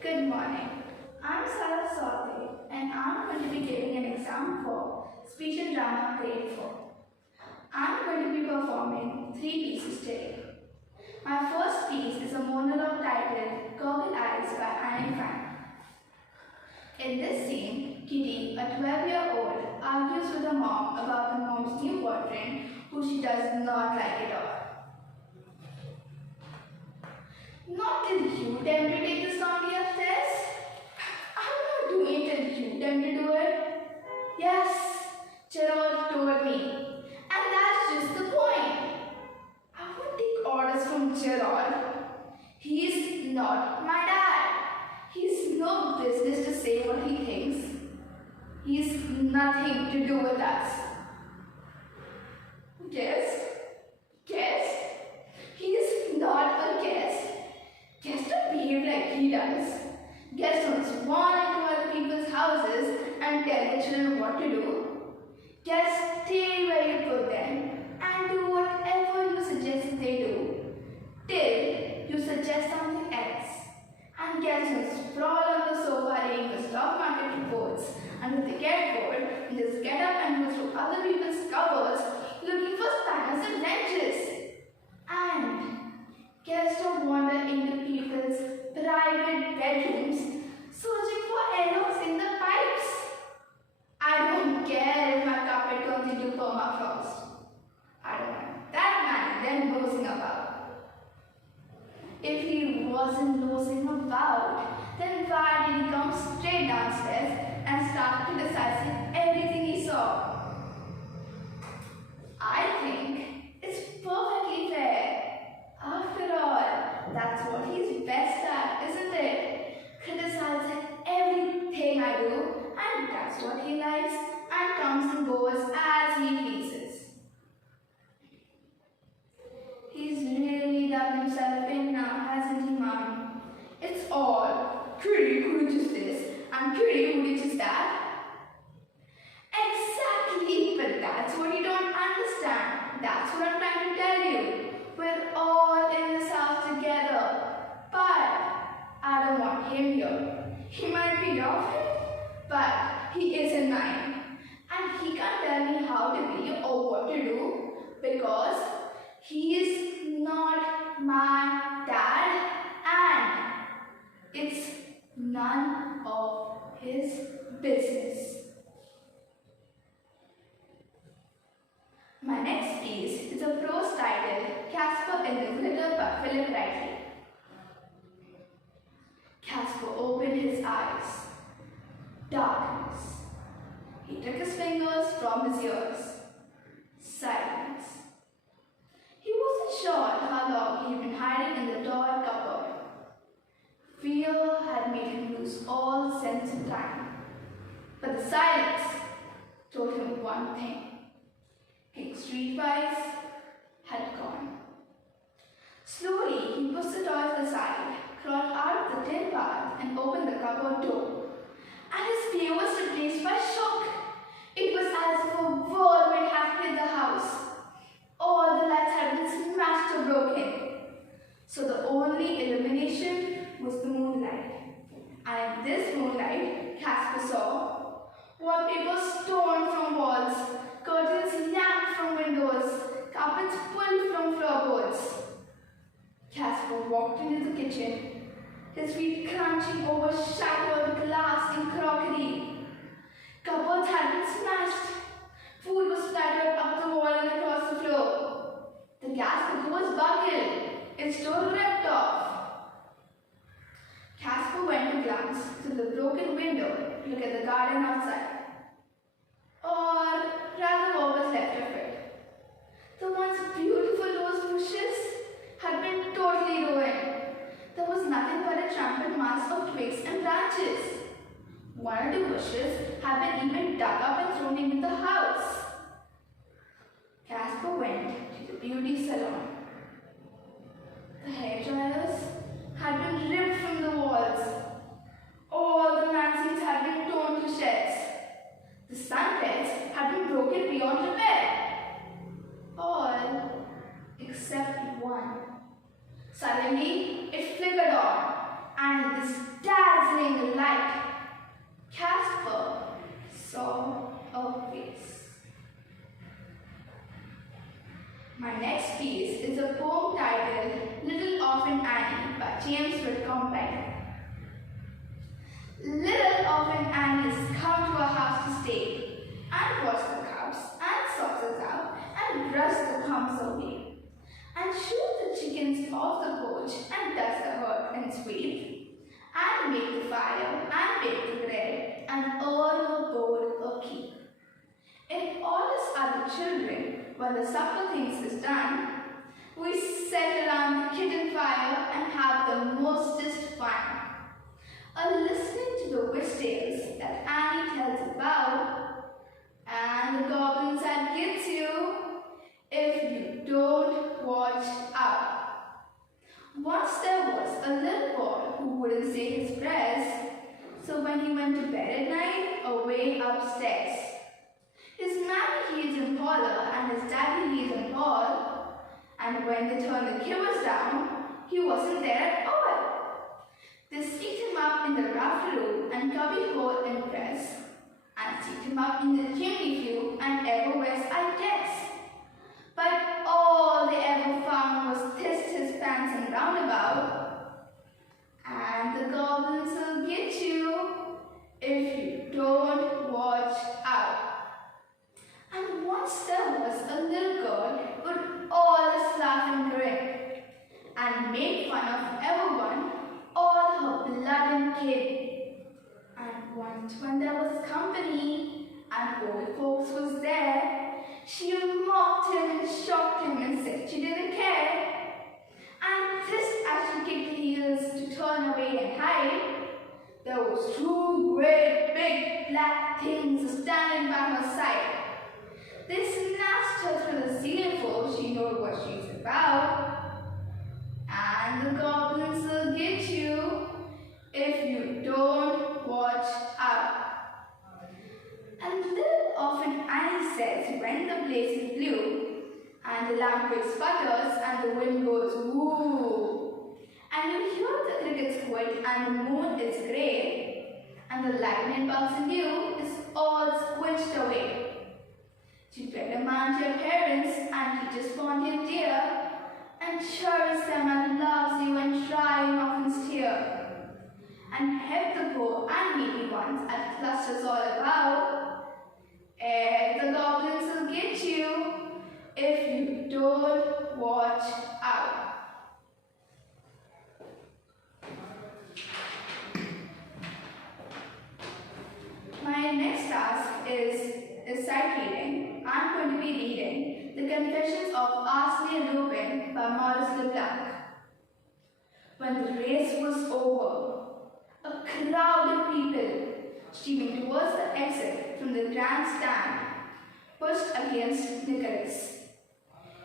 Good morning. I'm Sara Sorte and I'm going to be giving an exam for Speech and Drama Grade 4. I'm going to be performing 3 pieces today. My first piece is a monologue titled Goggle Eyes by Anne Frank. In this scene, Kitty, a 12-year-old, argues with her mom about the mom's new boyfriend who she does not like at all. Not till you attempt to take this laundry upstairs. I'm not doing it till you attempt to do it. Yes, Gerald told me. And that's just the point. I won't take orders from Gerald. He's not my dad. He's no business to say what he thinks. He's nothing to do with us. Guest? He's not a guest. Guest don't behave like he does. Guest don't wander into other people's houses and tell the children what to do. Guests stay where you put them and do whatever you suggest they do, till you suggest something else. And guests will sprawl on the sofa reading the stock market reports, and if they get bored, they just get up and go through other people's cupboards looking for spanners and wrenches. And guests don't wander into people's private bedrooms searching for errors in the pipes. I don't care if my carpet turns into permafrost. I don't want that man then nosing about. If he wasn't nosing about, then why did he come straight downstairs and start criticizing everything he saw? I think it's perfectly fair. After all, that's what he's best at, isn't it? Criticizing everything I do, and that's what he likes, and comes and goes as he pleases. He's really done himself in now, hasn't he, Mom? It's all Kitty who ditches this, and Kitty who ditches that. Exactly, but that's what you don't understand. That's what I'm trying to tell you. We're all in this house together, but I don't want him here. He might be your friend, but he isn't mine. And he can't tell me how to be or what to do because he is not my dad and it's none of his business. My next piece is a prose titled Casper in the Glitter by Philip Wrightley. Casper opened his eyes. Darkness. He took his fingers from his ears. Silence. He wasn't sure how long he'd been hiding in the toy cupboard. Fear had made him lose all sense of time. But the silence told him one thing. King Streetwise had gone. Slowly, he pushed the toys aside, crawled out of the tin bath and opened the cupboard door. And his fear was replaced by shock. It was as if a whirlwind had hit the house. All the lights had been smashed or broken. So the only illumination was the moonlight. And in this moonlight, Casper saw wallpaper torn from walls, curtains yanked from windows, carpets pulled from floorboards. Casper walked into the kitchen, his feet crunching over shattered glass and crockery. Cupboards had been smashed. Food was splattered up the wall and across the floor. The gas cooker was buckled, its door ripped off. Casper went to glance through the broken window to look at the garden outside. Or rather what was left of it. The once beautiful rose bushes had been totally ruined. There was nothing but a trampled mass of twigs and branches. One or two bushes had been even dug up and thrown into the house. Casper went to the beauty salon. The hair dryers had been ripped from the walls. All the magazines had been torn to shreds. The sunbeds had been broken beyond repair. All except one. Suddenly, it flickered on, and in this dazzling My next piece is a poem titled Little Orphan Annie by James Whitcomb Riley. Little orphan Annie's come to our house to stay, and wash the cups and saucers out, and brush the crumbs away, and shoot the chickens off the porch, and dust the hearth and sweep, and make the fire, and bake the bread, and earn her board or keep. In all us other children, while the supper things is done, we sit around the kitchen fire and have the mostest fun. Listening to the witch tales that Annie tells about, and the goblins that gets you if you don't watch out. Once there was a little boy who wouldn't say his prayers, so when he went to bed at night, away upstairs. His mammy hears him holler and his daddy hears him bawl, and when they turned the kivers down, he wasn't there at all. They sneaked him up in the raft room and cubby hole in press, and sneaked him up in the chimney flue and everywhere, I guess. But all they ever found was tist his pants and roundabout, and the goblins will get you if you don't watch out. And once there was a little girl who would always laugh and grin, and make fun of everyone, all her blood and kin. And once when there was company, and old folks was there, she mocked him and shocked him and said she didn't care. And just as she kicked the heels to turn away and hide, there was two great big black things standing by her side. They snatched her through the ceiling for she knows what she's about. And the goblins will get you if you don't watch out. And little orphan Annie says when the blaze is blue, and the lamp wick sputters, and the wind goes woo, and you hear the crickets quit, and the moon is grey, and the lightning bugs in you is all squished away. You better mind your parents, and you just want your dear, and cherish them and loves you and try and often steer, and help the poor and needy ones at clusters all about. The goblins will get you if you don't watch out. My next task is sight reading. I'm going to be reading The Confessions of Arsène Lupin by Maurice Leblanc. When the race was over, a crowd of people streaming towards the exit from the grandstand pushed against Nicholas.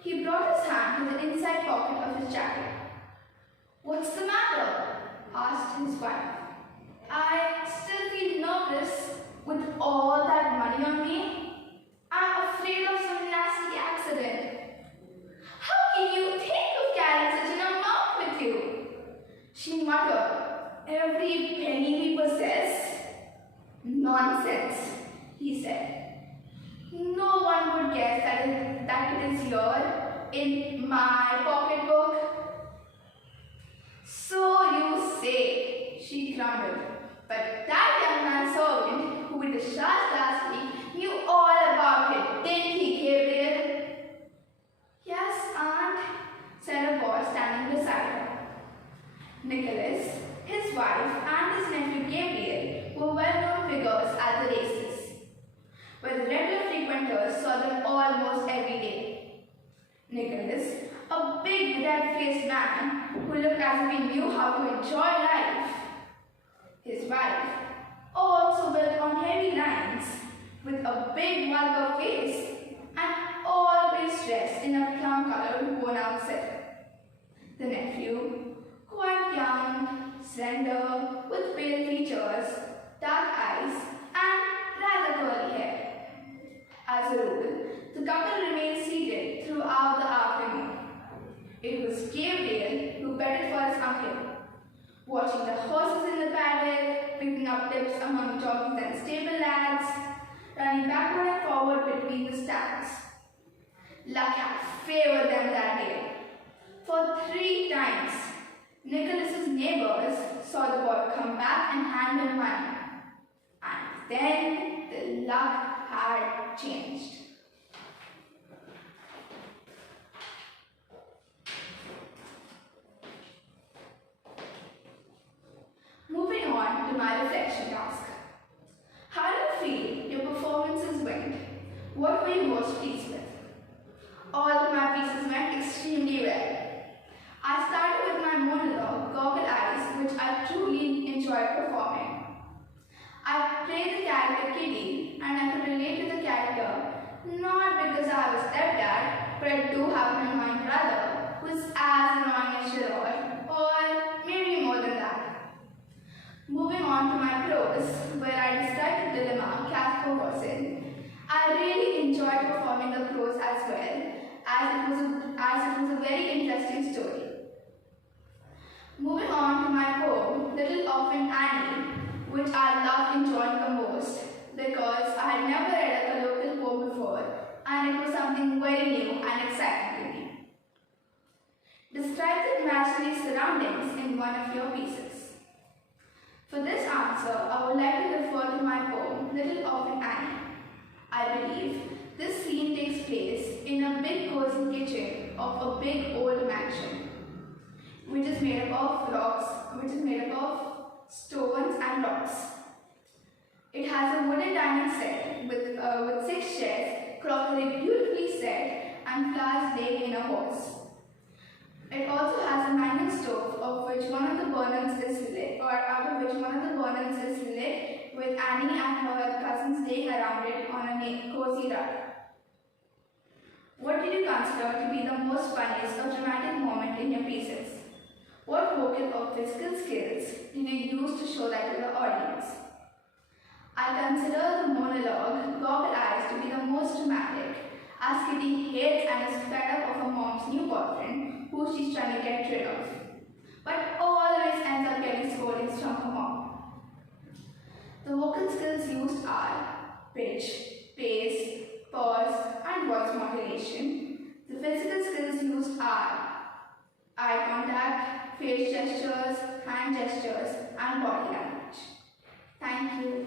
He brought his hand to the inside pocket of his jacket. "What's the matter?" asked his wife. "I still feel nervous with all that money on me. I'm afraid of some nasty accident." "How can you think of carrying such an amount with you?" she muttered. "Every penny we possess." "Nonsense," he said. "No one would guess that it is here in my pocketbook." "So you say," she grumbled. "But that young man servant who we discharged last week knew all about it, didn't he, Gabriel?" "Yes, Aunt," said a boy standing beside her. Nicholas, his wife, and his nephew Gabriel were well-known figures at the races, where the regular frequenters saw them almost every day. Nicholas, a big red-faced man who looked as if he knew how to enjoy life. His wife, also built on heavy lines, with a big vulgar face, and always dressed in a plum-colored worn-out set. The nephew, quite young, slender, with pale features, dark eyes, and rather curly hair. As a rule, the couple remained seated throughout the afternoon. It was Gabriel who betted for his uncle, watching the horses in the paddock, picking up tips among jockeys and stable lads, running backward and forward between the stands. Luck had favored them that day. For 3 times, Nicholas's neighbors saw the boy come back and hand him money. And then the luck had changed. Moving on to my reflection task. How do you feel your performances went? What were you most pleased with? All of my pieces went extremely well. I started with my monologue, Goggle Eyes, which I truly enjoyed performing. I played the character Kitty, and I could relate to the character not because I have a stepdad, but I do have an annoying brother who is as annoying as Sara, or maybe more than that. Moving on to my prose, where I described the dilemma Casper was in. I really enjoyed performing the prose as well, as it was a very interesting story. Moving on to my poem, Little Orphan Annie, which I loved enjoying the most because I had never read a colloquial poem before and it was something very new and exciting to me. Describe the imaginary surroundings in one of your pieces. For this answer, I would like to refer to my poem, Little Orphan Annie. I believe this scene takes place in a big cozy kitchen of a big old mansion, which is made up of stones and rocks. It has a wooden dining set with 6 chairs, crockery beautifully set, and flowers laid in a vase. It also has a mining stove out of which one of the burners is lit, with Annie and her cousins laying around it on a cozy rug. What did you consider to be the most funniest or dramatic moment in your pieces? What vocal or physical skills did you use to show that to the audience? I consider the monologue, Goggle Eyes, to be the most dramatic, as Kitty hates and is fed up of her mom's new boyfriend, who she's trying to get rid of, but always ends up getting scoldings from her mom. The vocal skills used are pitch, pace, pause, and voice modulation. The physical skills used are eye contact, face gestures, hand gestures, and body language. Thank you.